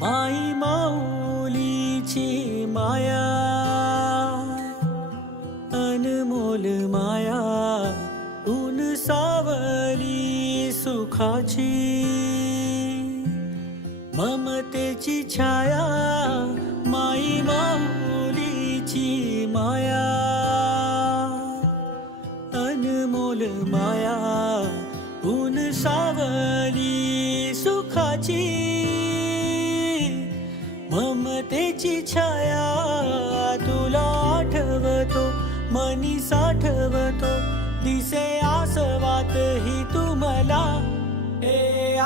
माई माऊलीची माया, अनमोल माया, ऊन सावली सुखाची, ममतेची छाया, माई माऊलीची माया, अनमोल माया, ऊन सावली सुखाची, ममतेची छाया, तुला आठवतो मनी साठवतो, दिसे आसवात ही तू मला, हे